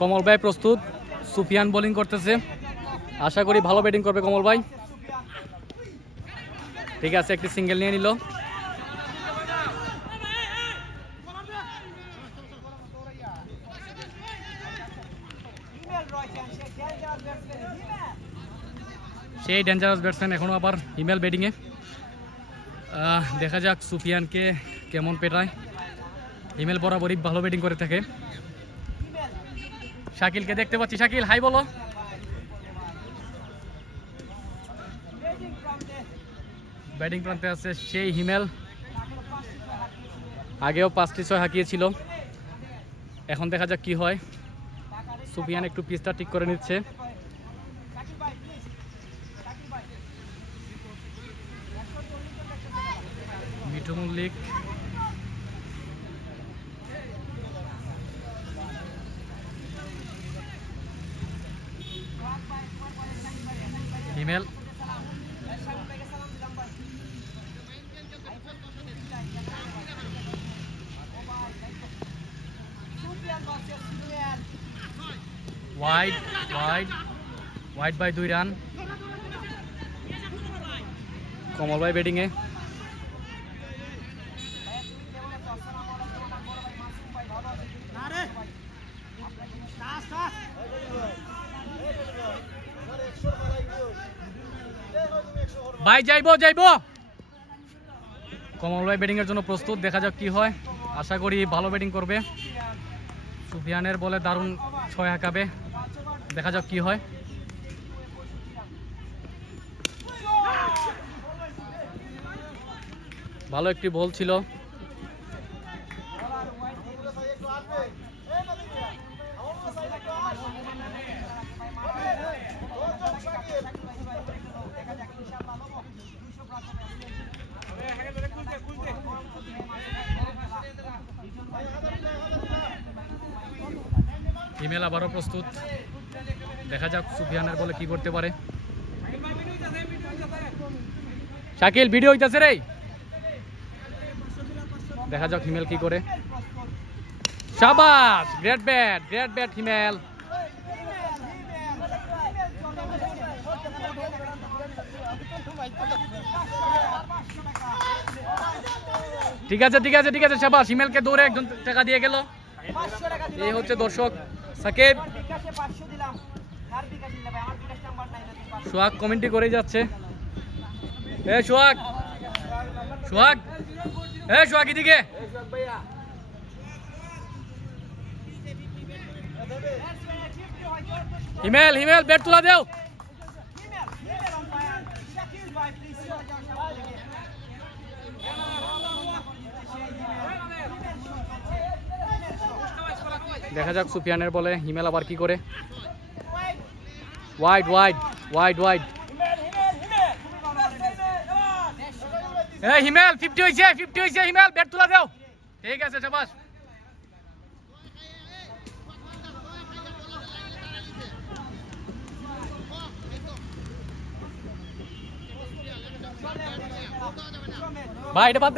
কমল ভাই প্রস্তুত, সুফিয়ান বোলিং করতেছে। আশা করি ভালো ব্যাটিং করবে কমল ভাই। ঠিক আছে, একটি সিঙ্গেল নিয়ে নিল। সেই ডেঞ্জারাস ব্যাটসম্যান এখনও আবার হিমেল ব্যাটিংয়ে দেখা যাক সুফিয়ানকে কেমন পেটায়। হিমেল বরাবরই ভালো ব্যাটিং করে থাকে। শাকিলকে দেখতে পাচ্ছি। শাকিল, হাই বলো। ব্যাটিং প্রান্তে আছে সেই হিমেল। আগেও পাঁচটি ছয় হাঁকিয়েছিল। এখন দেখা যাক কি হয়। সুফিয়ান একটু পিসটা ঠিক করে নিচ্ছে। Mithu Mallik Himel wide wide wide bye দুই রান কমল ভাই ব্যাটিংয়ে ভাই, যাইবো যাইবো। কমল ভাই ব্যাটিং এর জন্য প্রস্তুত, দেখা যাক কি হয়। আশা করি ভালো ব্যাটিং করবে। সুফিয়ানের বলে দারুণ ছয় হাঁকাবে দেখা যাক কি হয়। ভালো একটি বল ছিল। ইমেল আবারও প্রস্তুত। দেখা যাক সুফিয়ানের বলে কি করতে পারে। শাকিল ভিডিও হইতাছে রে। দেখা যাক হিমেল কি করে। শাবাশ great bat great bat Himel. ঠিক আছে ঠিক আছে ঠিক আছে শাবাশ হিমেলকে দৌড়ে একজন টাকা দিয়ে গেল। এই হচ্ছে দর্শক। সাকিব সোহাগ কমেন্ট্রি করেই যাচ্ছে এ সোহাগ সোহাগ এ সোহাগ এদিকে হিমেল হিমেল ব্যাট তুলা দেও দেখা যাক সুফিয়ানের বলে, হিমেল আবার কি করে? Wide wide wide wide Himel fifty হয়েছে ফিফটি হয়েছে হিমেল ব্যাট তুলা দেও। ঠিক আছে শাবাশ ভাই, এটা।